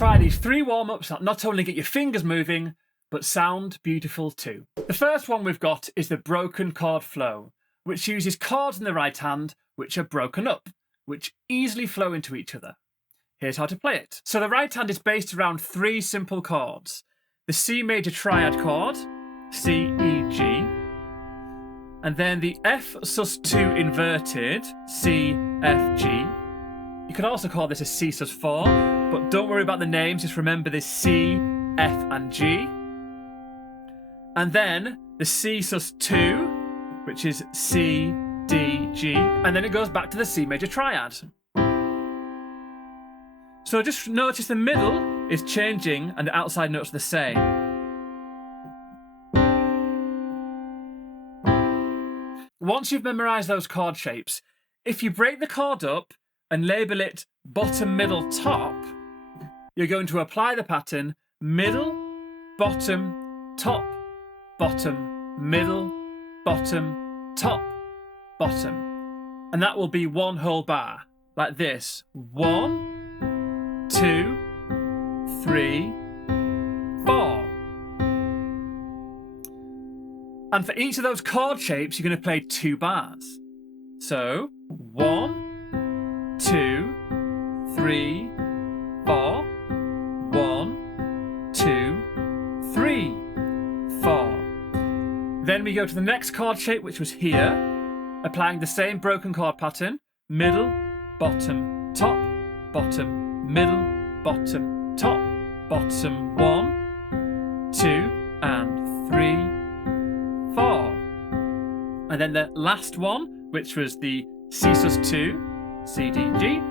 try these 3 warm-ups that not only get your fingers moving, but sound beautiful too. The first one we've got is the broken chord flow, which uses chords in the right hand which are broken up, which easily flow into each other. Here's how to play it. So the right hand is based around 3 simple chords. The C major triad chord, C, E, G, and then the F sus2 inverted, C, F, G. You could also call this a C sus4, but don't worry about the names, just remember this C, F and G. And then the C sus2, which is C, D, G, and then it goes back to the C major triad. So just notice the middle is changing and the outside notes are the same. Once you've memorised those chord shapes, if you break the chord up and label it bottom, middle, top, you're going to apply the pattern middle, bottom, top, bottom, middle, bottom, top, bottom. And that will be one whole bar, like this. 1, 2, 3, 4. And for each of those chord shapes, you're going to play 2 bars. So 1, 2, 3, 4. 1, 2, 3, 4. Then we go to the next chord shape, which was here, applying the same broken chord pattern. Middle, bottom, top, bottom, middle, bottom, top, bottom. 1, 2, and 3, 4. And then the last one, which was the C sus2, C, D, G.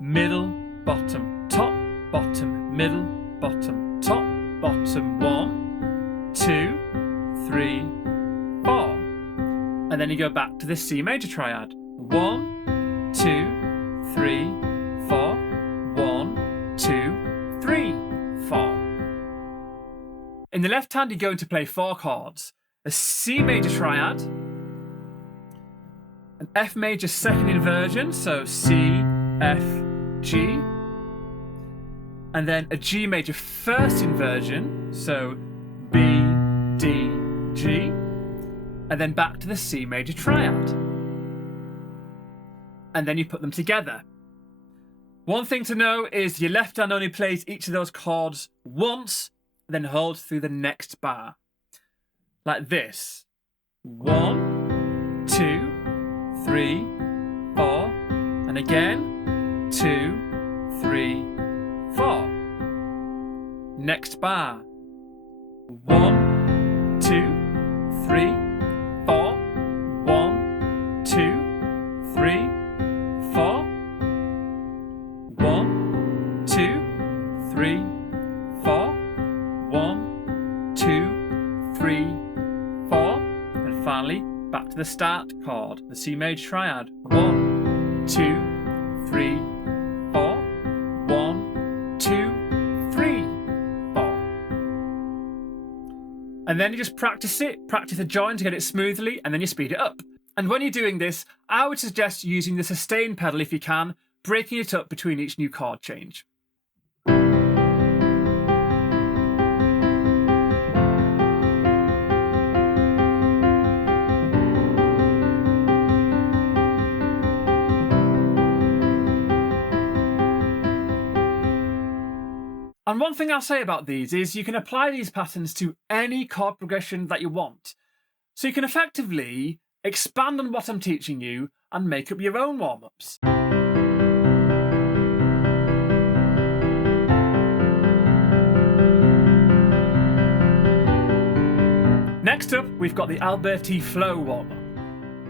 Middle, bottom, top, bottom, middle, bottom, top, bottom. 1, 2, 3, 4. And then you go back to the C major triad. 1, 2, 3, 4. 1, 2, 3, 4. In the left hand, you're going to play 4 chords. A C major triad, an F major second inversion, so C, F, G, and then a G major first inversion, so B, D, G, and then back to the C major triad. And then you put them together. One thing to know is your left hand only plays each of those chords once, then holds through the next bar. Like this. 1, 2, 3, 4, and again 2, 3, 4. Next bar. 1, 2, 3, 4. 1, 2, 3, 4. 1, 2, 3, 4. 1, 2, 3, 4. And finally, back to the start chord, the C major triad. 1, 2, 3, 4. 1, 2, 3, 4. And then you just practice it, practice the join to get it smoothly, and then you speed it up. And when you're doing this, I would suggest using the sustain pedal if you can, breaking it up between each new chord change. And one thing I'll say about these is you can apply these patterns to any chord progression that you want. So you can effectively expand on what I'm teaching you and make up your own warm-ups. Next up, we've got the Alberti flow warm-up.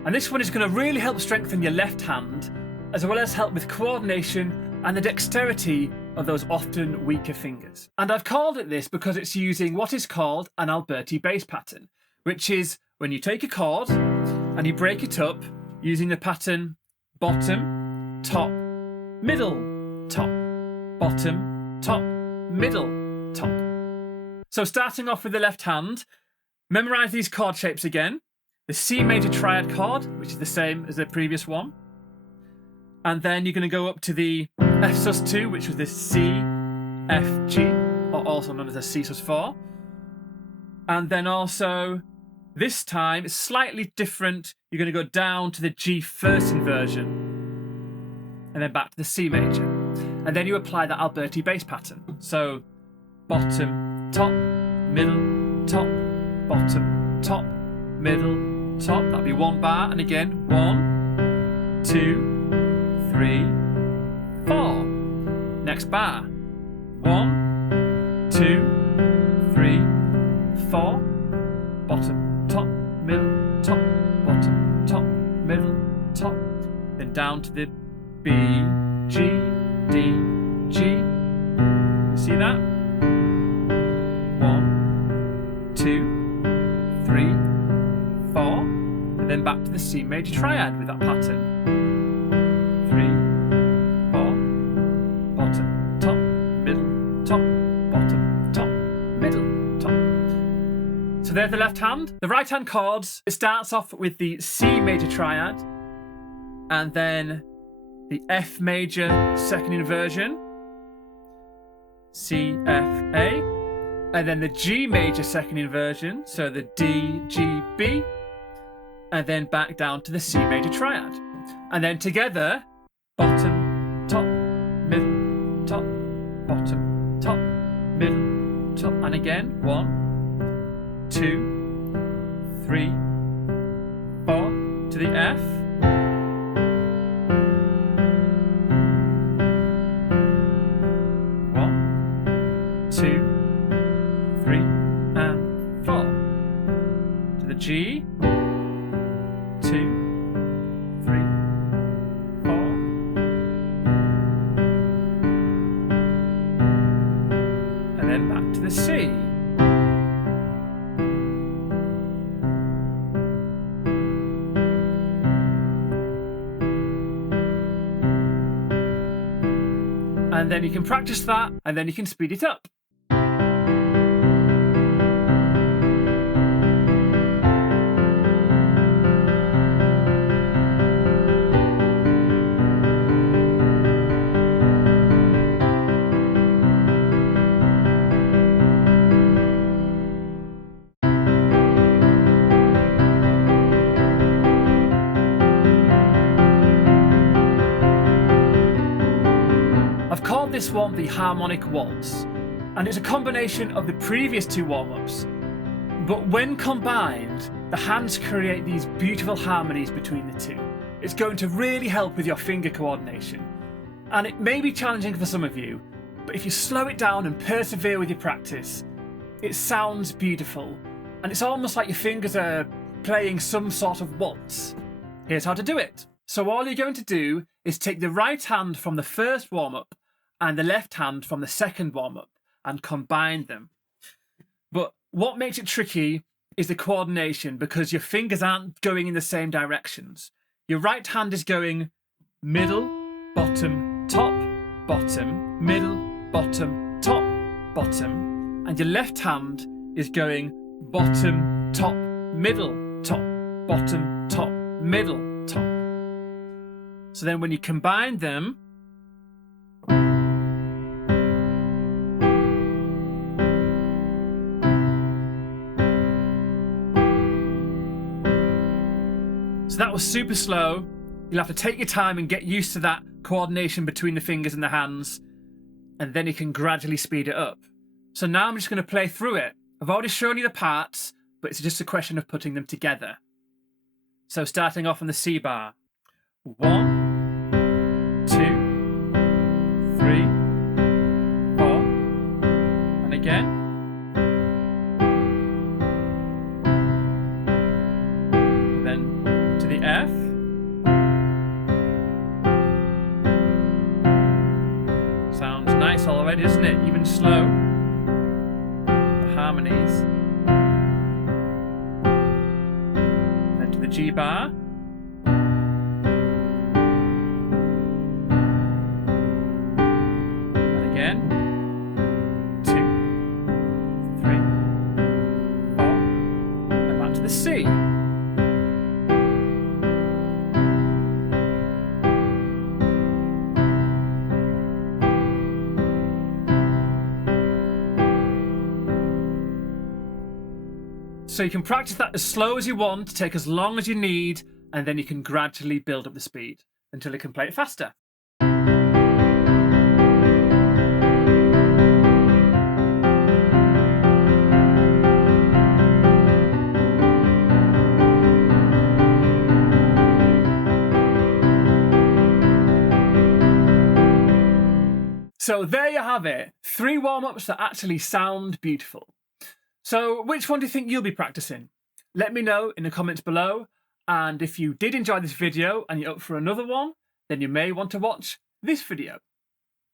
And this one is going to really help strengthen your left hand, as well as help with coordination and the dexterity of those often weaker fingers. And I've called it this because it's using what is called an Alberti bass pattern, which is when you take a chord and you break it up using the pattern bottom, top, middle, top, bottom, top, middle, top. So starting off with the left hand, memorise these chord shapes again. The C major triad chord, which is the same as the previous one. And then you're going to go up to the F sus2, which was the C, F, G, or also known as the C sus4. And then also, this time, it's slightly different. You're going to go down to the G first inversion, and then back to the C major. And then you apply that Alberti bass pattern. So, bottom, top, middle, top, bottom, top, middle, top. That'd be 1 bar. And again, 1, 2, 3, 4. Next bar. 1, 2, 3, 4. Bottom, top, middle, top, bottom, top, middle, top. Then down to the B, G, D, G. You see that? 1, 2, 3, 4. And then back to the C major triad with that pattern. 3, 4. Bottom, top, middle, top, bottom, top, middle, top. So there's the left hand. The right hand chords, it starts off with the C major triad, and then the F major second inversion, C, F, A, and then the G major second inversion, so the D, G, B, and then back down to the C major triad. And then together, bottom, top, middle, top, bottom, top, middle, top, and again, 1, 2, 3, 4, to the F. 2, 3, and 4. To the G. 2, 3, 4. And then back to the C. And then you can practice that, and then you can speed it up. I've called this one the Harmonic Waltz, and it's a combination of the previous 2 warm-ups, but when combined, the hands create these beautiful harmonies between the 2. It's going to really help with your finger coordination, and it may be challenging for some of you, but if you slow it down and persevere with your practice, it sounds beautiful, and it's almost like your fingers are playing some sort of waltz. Here's how to do it. So all you're going to do is take the right hand from the first warm-up and the left hand from the second warm-up and combine them. But what makes it tricky is the coordination, because your fingers aren't going in the same directions. Your right hand is going middle, bottom, top, bottom, middle, bottom, top, bottom, and your left hand is going bottom, top, middle, top, bottom, top, middle, top. So then when you combine them, so that was super slow. You'll have to take your time and get used to that coordination between the fingers and the hands, and then you can gradually speed it up. So now I'm just going to play through it. I've already shown you the parts, but it's just a question of putting them together. So starting off on the C bar. 1, 2, 3, 4, and again. And then to the F. Sounds nice already, isn't it? Even slow. The harmonies. And then to the G bar. Again, 2, 3, 4, and back to the C. So you can practice that as slow as you want, take as long as you need, and then you can gradually build up the speed until you can play it faster. So there you have it, 3 warm-ups that actually sound beautiful. So which one do you think you'll be practicing? Let me know in the comments below, and if you did enjoy this video and you're up for another one, then you may want to watch this video.